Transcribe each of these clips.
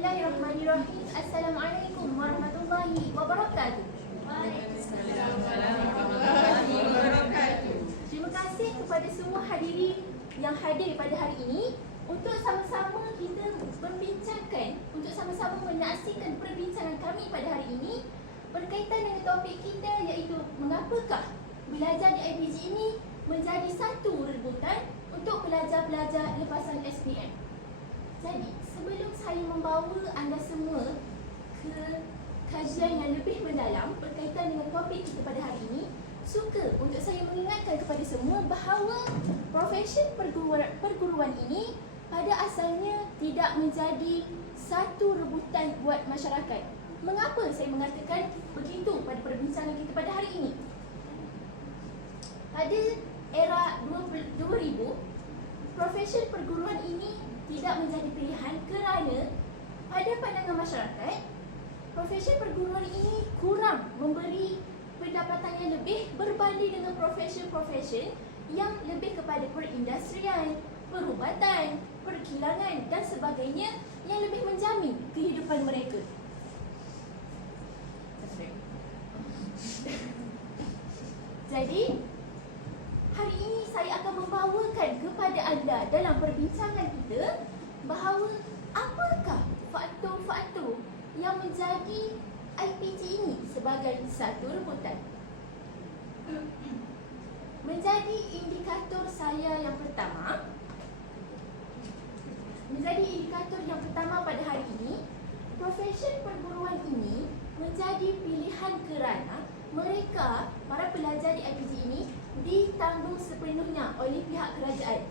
Bismillahirrahmanirrahim. Assalamualaikum warahmatullahi wabarakatuh. Waalaikumsalam warahmatullahi wabarakatuh. Terima kasih kepada semua hadirin yang hadir pada hari ini untuk sama-sama kita membincangkan, untuk sama-sama menyaksikan perbincangan kami pada hari ini berkaitan dengan topik kita, iaitu mengapakah belajar di IPG ini menjadi satu rebutan untuk pelajar-pelajar lepasan SPM. Jadi, sebelum saya membawa anda semua ke kajian yang lebih mendalam berkaitan dengan topik kita pada hari ini, suka untuk saya mengingatkan kepada semua bahawa profesi perguruan ini pada asalnya tidak menjadi satu rebutan buat masyarakat. Mengapa saya mengatakan begitu pada perbincangan kita pada hari ini? Pada era 2000, profesi perguruan ini tidak menjadi pilihan kerana pada pandangan masyarakat, profesi perguruan ini kurang memberi pendapatan yang lebih berbanding dengan profesi-profesi yang lebih kepada perindustrian, perubatan, perkilangan dan sebagainya yang lebih menjamin kehidupan mereka. Jadi, hari ini saya akan membawakan kepada anda dalam perbincangan kita bahawa apakah faktor-faktor yang menjadi IPG ini sebagai satu rebutan. Menjadi indikator saya yang pertama, pada hari ini, profesi perguruan ini menjadi pilihan kerana mereka, para pelajar di IPG ini, ditanggung sepenuhnya oleh pihak kerajaan.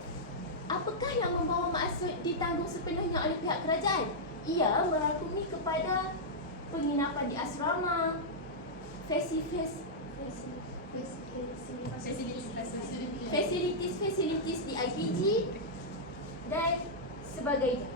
Apakah yang membawa maksud ditanggung sepenuhnya oleh pihak kerajaan? Ia merangkumi kepada penginapan di asrama, fasilitis di IPG dan sebagainya.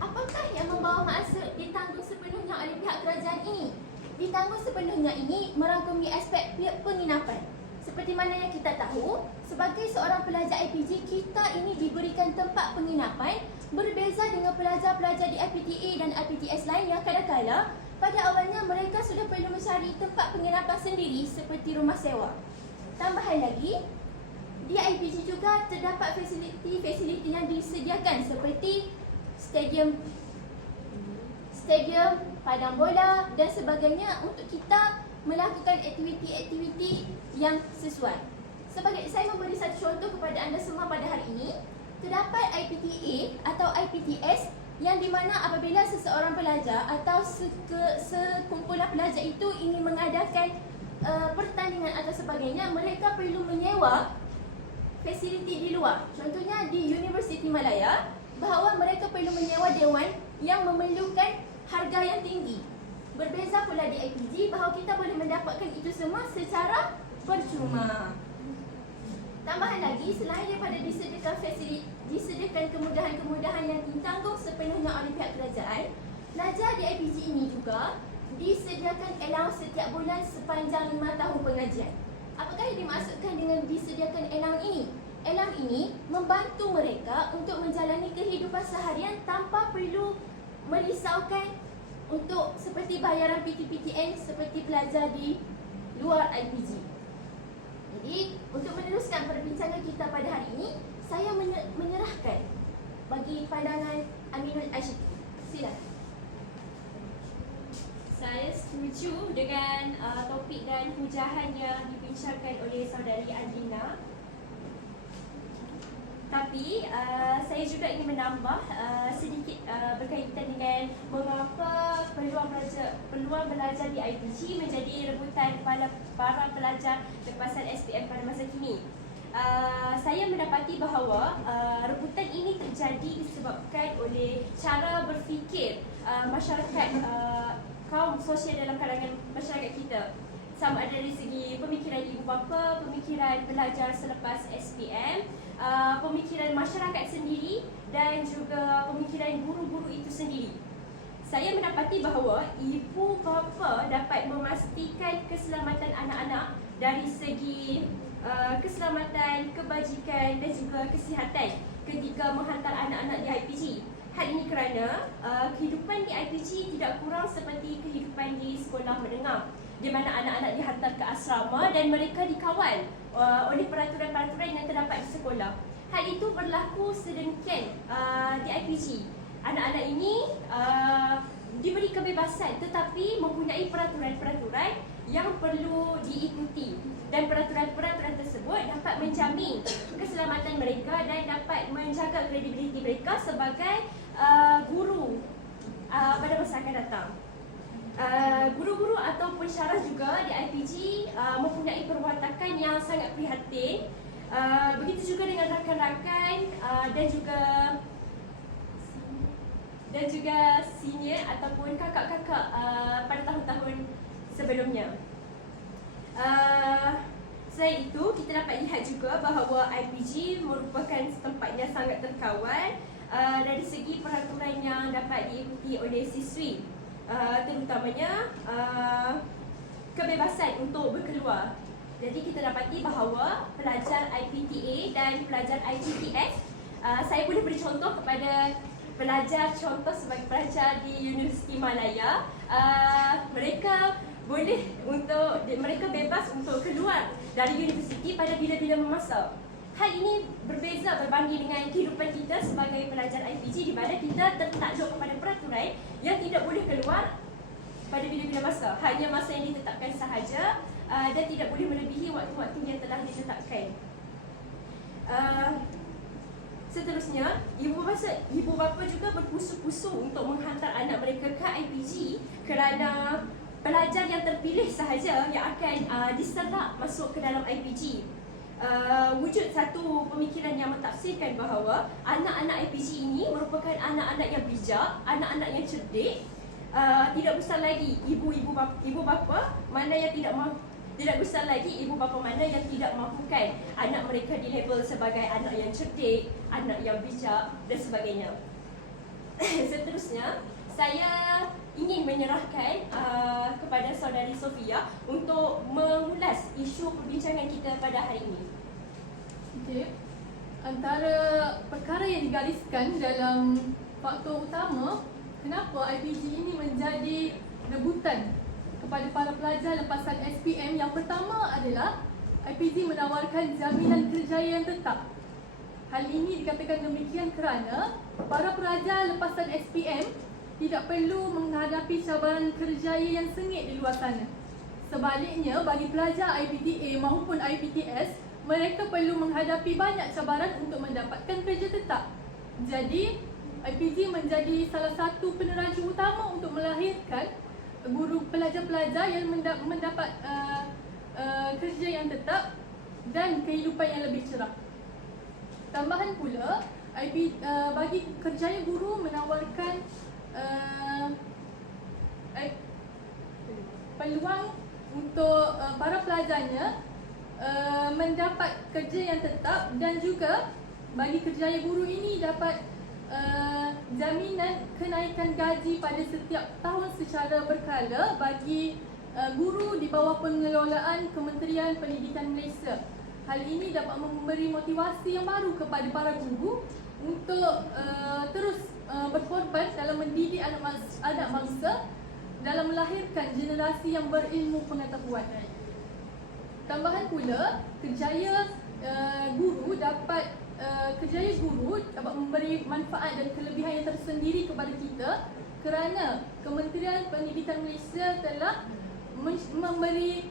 Apakah yang membawa maksud ditanggung sepenuhnya oleh pihak kerajaan ini? Ditanggung sepenuhnya ini merangkumi aspek penginapan. Seperti mana yang kita tahu, sebagai seorang pelajar IPG, kita ini diberikan tempat penginapan berbeza dengan pelajar-pelajar di IPTA dan IPTS lain yang kadang-kala pada awalnya mereka sudah perlu mencari tempat penginapan sendiri seperti rumah sewa. Tambahan lagi, di IPG juga terdapat fasiliti yang disediakan seperti stadium, padang bola dan sebagainya untuk kita melakukan aktiviti-aktiviti yang sesuai. Sebagai saya memberi satu contoh kepada anda semua pada hari ini, terdapat IPTA atau IPTS yang di mana apabila seseorang pelajar atau sekumpulan pelajar itu ingin mengadakan pertandingan atau sebagainya, mereka perlu menyewa fasiliti di luar. Contohnya di Universiti Malaya, bahawa mereka perlu menyewa dewan yang memerlukan harga yang tinggi. Berbeza pula di IPG bahawa kita boleh mendapatkan itu semua secara percuma. Tambahan lagi, selain daripada disediakan kemudahan-kemudahan yang ditanggung sepenuhnya oleh pihak kerajaan, pelajar di IPG ini juga disediakan allowance setiap bulan sepanjang 5 tahun pengajian. Apakah yang dimaksudkan dengan disediakan allowance ini? Allowance ini membantu mereka untuk menjalani kehidupan seharian tanpa perlu merisaukan untuk seperti bayaran PTPTN seperti pelajar di luar IPG. Jadi, untuk meneruskan perbincangan kita pada hari ini, saya menyerahkan bagi pandangan Aminul Ashiqi. Silakan. Saya setuju dengan topik dan hujahan yang dibincangkan oleh saudari Adlina. Tapi saya juga ingin menambah sedikit berkaitan dengan mengapa peluang belajar di IPG menjadi rebutan para pelajar lepasan SPM pada masa kini. Saya mendapati bahawa rebutan ini terjadi disebabkan oleh cara berfikir masyarakat, kaum sosial dalam kalangan masyarakat kita. Sama ada dari segi pemikiran ibu bapa, pemikiran pelajar selepas SPM, pemikiran masyarakat sendiri dan juga pemikiran guru-guru itu sendiri. Saya mendapati bahawa ibu bapa dapat memastikan keselamatan anak-anak dari segi keselamatan, kebajikan dan juga kesihatan ketika menghantar anak-anak di IPG. Hal ini kerana kehidupan di IPG tidak kurang seperti kehidupan di sekolah menengah, di mana anak-anak dihantar ke asrama dan mereka dikawal oleh peraturan-peraturan yang terdapat di sekolah. Hal itu berlaku sedemikian di IPG. Anak-anak ini diberi kebebasan tetapi mempunyai peraturan-peraturan yang perlu diikuti, dan peraturan-peraturan tersebut dapat menjamin keselamatan mereka dan dapat menjaga kredibiliti mereka sebagai guru pada masa akan datang. Guru-guru atau pensyarah juga di IPG mempunyai perwatakan yang sangat prihatin. Begitu juga dengan rakan-rakan dan juga senior ataupun kakak-kakak pada tahun-tahun sebelumnya. Selain itu, kita dapat lihat juga bahawa IPG merupakan tempat yang sangat terkawal dari segi peraturan yang dapat diikuti oleh siswi, terutamanya kebebasan untuk berkeluar. Jadi kita dapati bahawa pelajar IPTA dan pelajar IPTS, saya boleh beri contoh kepada pelajar contoh sebagai pelajar di Universiti Malaya, mereka bebas untuk keluar dari universiti pada bila-bila memasa. Hal ini berbeza berbanding dengan kehidupan kita sebagai pelajar IPG, di mana kita tertakluk kepada peraturan yang tidak boleh keluar pada bila-bila masa, hanya masa yang ditetapkan sahaja dan tidak boleh melebihi waktu-waktu yang telah ditetapkan. Seterusnya, ibu bapa juga berpusu-pusu untuk menghantar anak mereka ke IPG kerana pelajar yang terpilih sahaja yang akan diserap masuk ke dalam IPG. Wujud satu pemikiran yang mentafsirkan bahawa anak-anak IPG ini merupakan anak-anak yang bijak, anak-anak yang cerdik. Tidak besar lagi ibu bapa mana yang tidak besar lagi ibu bapa mana yang tidak mahukan anak mereka dilabel sebagai anak yang cerdik, anak yang bijak dan sebagainya. Seterusnya, saya ingin menyerahkan kepada saudari Sofia untuk mengulas isu perbincangan kita pada hari ini. Okey. Antara perkara yang digariskan dalam faktor utama kenapa IPG ini menjadi rebutan kepada para pelajar lepasan SPM, yang pertama adalah IPG menawarkan jaminan kerjaya yang tetap. Hal ini dikatakan demikian kerana para pelajar lepasan SPM tidak perlu menghadapi cabaran kerjaya yang sengit di luar sana. Sebaliknya, bagi pelajar IPTA maupun IPTS, mereka perlu menghadapi banyak cabaran untuk mendapatkan kerja tetap. Jadi, IPG menjadi salah satu peneraju utama untuk melahirkan guru pelajar-pelajar yang mendapat kerja yang tetap dan kehidupan yang lebih cerah. Tambahan pula, bagi kerjaya guru menawarkan peluang untuk para pelajarnya mendapat kerja yang tetap, dan juga bagi kerjaya guru ini dapat jaminan kenaikan gaji pada setiap tahun secara berkala bagi guru di bawah pengelolaan Kementerian Pendidikan Malaysia. Hal ini dapat memberi motivasi yang baru kepada para guru untuk terus berkorban dalam mendidik anak bangsa dalam melahirkan generasi yang berilmu pengetahuan. Tambahan pula, kerjaya guru dapat memberi manfaat dan kelebihan yang tersendiri kepada kita kerana Kementerian Pendidikan Malaysia telah memberi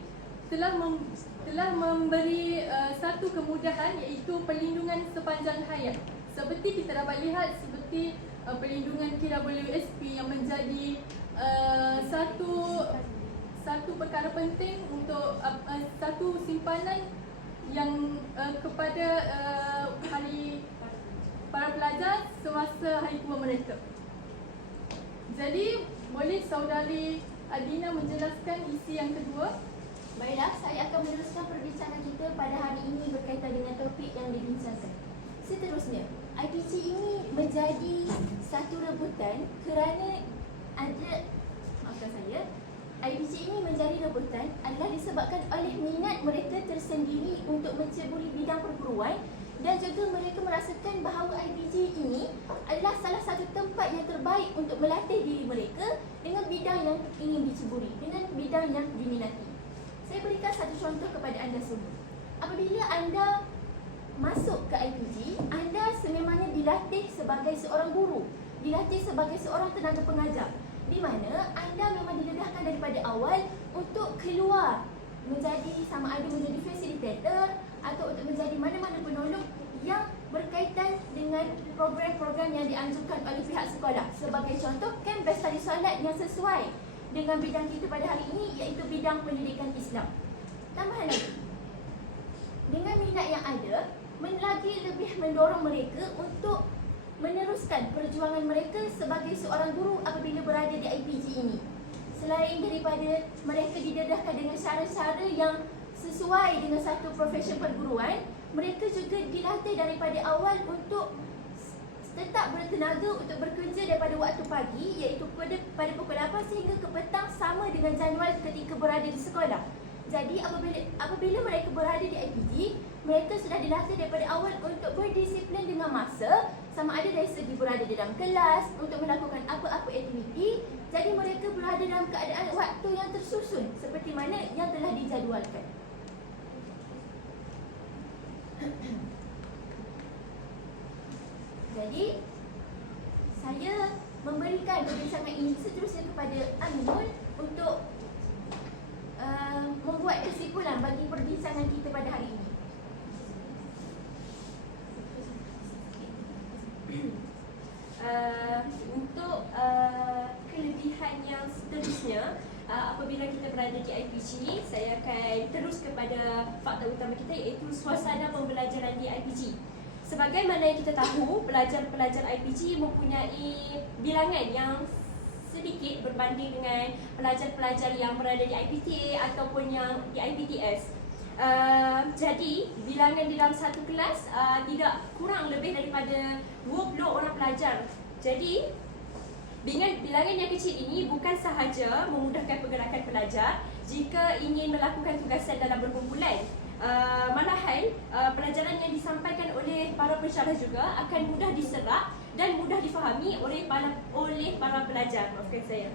satu kemudahan, iaitu perlindungan sepanjang hayat. Seperti kita dapat lihat, seperti perlindungan KWSP yang menjadi satu perkara penting untuk satu simpanan yang kepada para pelajar semasa hari tua mereka. Jadi, boleh saudari Adina menjelaskan isi yang kedua? Baiklah, saya akan meneruskan perbincangan kita pada hari ini berkaitan dengan topik yang dibincangkan. Seterusnya, IPG ini menjadi satu rebutan kerana IPG ini menjadi rebutan adalah disebabkan oleh minat minat mereka tersendiri untuk menceburi bidang perguruan, dan juga mereka merasakan bahawa IPG ini adalah salah satu tempat yang terbaik untuk melatih diri mereka dengan bidang yang ingin diceburi, dengan bidang yang diminati. Saya berikan satu contoh kepada anda semua. Apabila anda masuk ke IPG, anda sememangnya dilatih sebagai seorang guru, dilatih sebagai seorang tenaga pengajar, di mana anda memang didedahkan daripada awal untuk keluar menjadi sama ada menjadi facilitator atau untuk menjadi mana-mana penolong yang berkaitan dengan program-program yang dianjurkan oleh pihak sekolah. Sebagai contoh, kem pesta solat yang sesuai dengan bidang kita pada hari ini, iaitu bidang pendidikan Islam. Tambahan lagi, dengan minat yang ada, lagi lebih mendorong mereka untuk meneruskan perjuangan mereka sebagai seorang guru apabila berada di IPG ini. Selain daripada mereka didedahkan dengan cara-cara yang sesuai dengan satu profesi perguruan, mereka juga dilatih daripada awal untuk tetap bertenaga untuk bekerja daripada waktu pagi, iaitu pada pukul 8 sehingga ke petang, sama dengan jadual ketika berada di sekolah. Jadi apabila mereka berada di IPG, mereka sudah dilatih daripada awal untuk berdisiplin dengan masa, sama ada dari segi berada dalam kelas untuk melakukan apa-apa aktiviti. Jadi mereka berada dalam keadaan waktu yang tersusun seperti mana yang telah dijadualkan. Jadi saya memberikan perbincangan ini seterusnya kepada Aminul untuk membuat kesimpulan bagi perbincangan kita pada hari ini. Untuk kelebihan yang seterusnya, apabila kita berada di IPG, saya akan terus kepada fakta utama kita, iaitu suasana pembelajaran di IPG. Sebagaimana yang kita tahu, pelajar-pelajar IPG mempunyai bilangan yang sedikit berbanding dengan pelajar-pelajar yang berada di IPTA ataupun yang di IPTS. Jadi bilangan di dalam satu kelas tidak kurang lebih daripada 20 orang pelajar. Jadi bilangan yang kecil ini bukan sahaja memudahkan pergerakan pelajar jika ingin melakukan tugasan dalam berkumpulan, malahan pelajaran yang disampaikan oleh para pensyarah juga akan mudah diserap dan mudah difahami oleh para pelajar. Maafkan saya.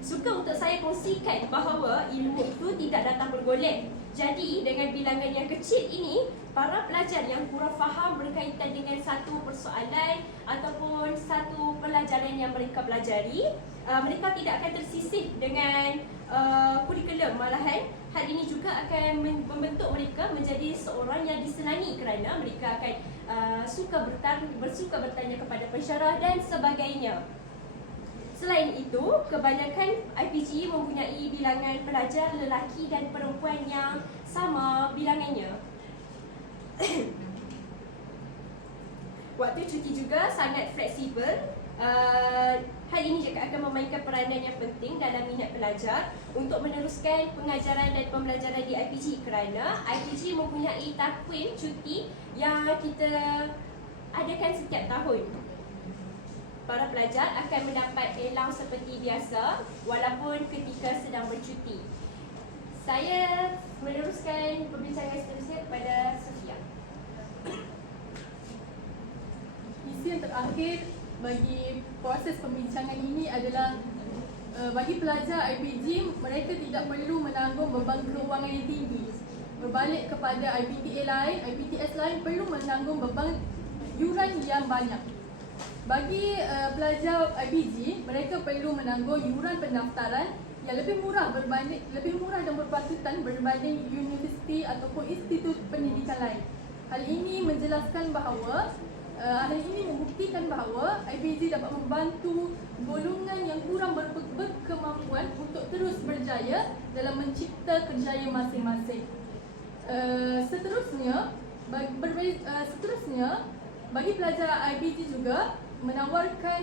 Suka untuk saya kongsikan bahawa ilmu itu tidak datang bergolek. Jadi dengan bilangan yang kecil ini, para pelajar yang kurang faham berkaitan dengan satu persoalan ataupun satu pelajaran yang mereka pelajari, mereka tidak akan tersisih dengan kurikulum. Malahan hal ini juga akan membentuk mereka menjadi seorang yang disenangi kerana mereka akan bersuka bertanya kepada pensyarah dan sebagainya. Selain itu, kebanyakan IPG mempunyai bilangan pelajar lelaki dan perempuan yang sama bilangannya. Waktu cuti juga sangat fleksibel. Hal ini juga akan memainkan peranan yang penting dalam minat pelajar untuk meneruskan pengajaran dan pembelajaran di IPG, kerana IPG mempunyai takwim cuti yang kita adakan setiap tahun. Para pelajar akan mendapat allowance seperti biasa walaupun ketika sedang bercuti. Saya meneruskan perbincangan seterusnya kepada Sofia. Isu yang terakhir bagi proses pembincangan ini adalah bagi pelajar IPG, mereka tidak perlu menanggung beban keuangan yang tinggi. Berbalik kepada IPTA lain, IPTS lain perlu menanggung beban yuran yang banyak. Bagi pelajar IPG, mereka perlu menanggung yuran pendaftaran yang lebih murah dan berpatutan berbanding universiti ataupun institut pendidikan lain. Hal ini membuktikan bahawa IPG dapat membantu golongan yang kurang berkemampuan untuk terus berjaya dalam mencipta kerjaya masing-masing. Seterusnya, bagi pelajar IPG juga menawarkan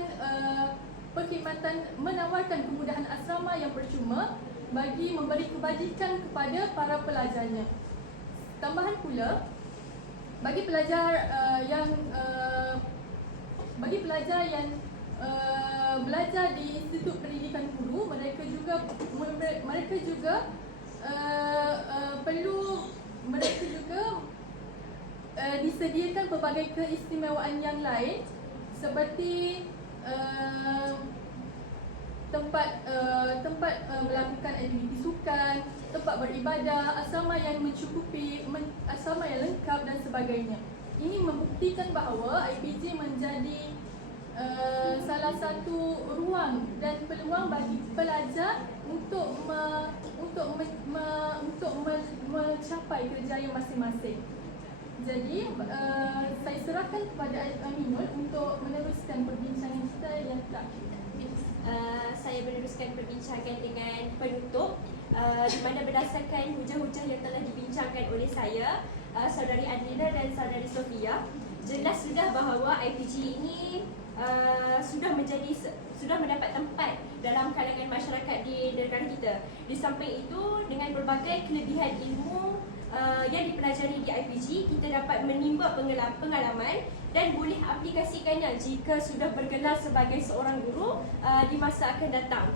kemudahan asrama yang percuma bagi memberi kebajikan kepada para pelajarnya. Tambahan pula, bagi pelajar yang belajar di Institut Pendidikan Guru, mereka juga perlu disediakan pelbagai keistimewaan yang lain seperti tempat melakukan aktiviti sukan, tempat beribadah, asrama yang mencukupi, asrama yang lengkap dan sebagainya. Ini membuktikan bahawa IPG menjadi salah satu ruang dan peluang bagi pelajar untuk mencapai kerjaya masing-masing. Jadi saya serahkan kepada Aminul untuk meneruskan perbincangan kita yang terakhir. Saya meneruskan perbincangan dengan penutup di mana berdasarkan hujah-hujah yang telah dibincangkan oleh saya, saudari Adlina dan saudari Sofia, jelas sudah bahawa IPG ini sudah mendapat tempat dalam kalangan masyarakat di negara kita. Di samping itu, dengan berbagai kelebihan ilmu yang dipelajari di IPG, kita dapat menimba pengalaman dan boleh aplikasikannya jika sudah bergelar sebagai seorang guru di masa akan datang.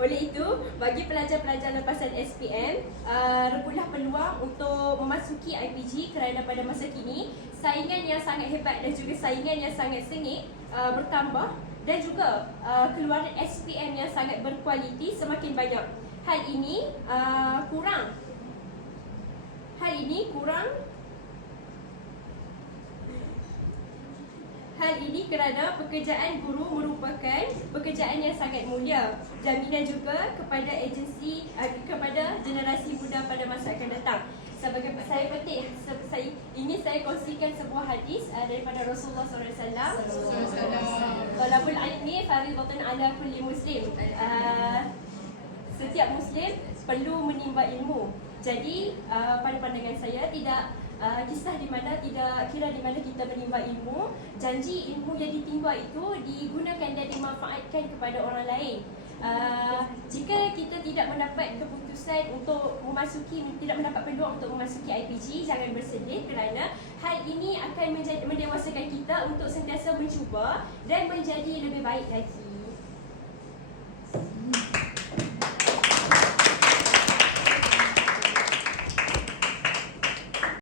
Oleh itu, bagi pelajar-pelajar lepasan SPM, rebutlah peluang untuk memasuki IPG kerana pada masa kini saingan yang sangat hebat dan juga saingan yang sangat sengit bertambah dan juga keluaran SPM yang sangat berkualiti semakin banyak. Hal ini kerana pekerjaan guru merupakan pekerjaan yang sangat mulia. Jaminan juga kepada kepada generasi muda pada masa akan datang. Sebagai saya petik, saya kongsikan sebuah hadis daripada Rasulullah SAW. Talabul ilmi fardhatun ala kulli muslim. Setiap muslim perlu menimba ilmu. Jadi pada pandangan saya tidak kisah di mana tidak kira di mana kita menimba ilmu, janji ilmu yang ditimba itu digunakan dan dimanfaatkan kepada orang lain. Jika kita tidak mendapat keputusan untuk tidak mendapat peluang untuk memasuki IPG, jangan bersedih kerana hal ini akan mendewasakan kita untuk sentiasa mencuba dan menjadi lebih baik lagi.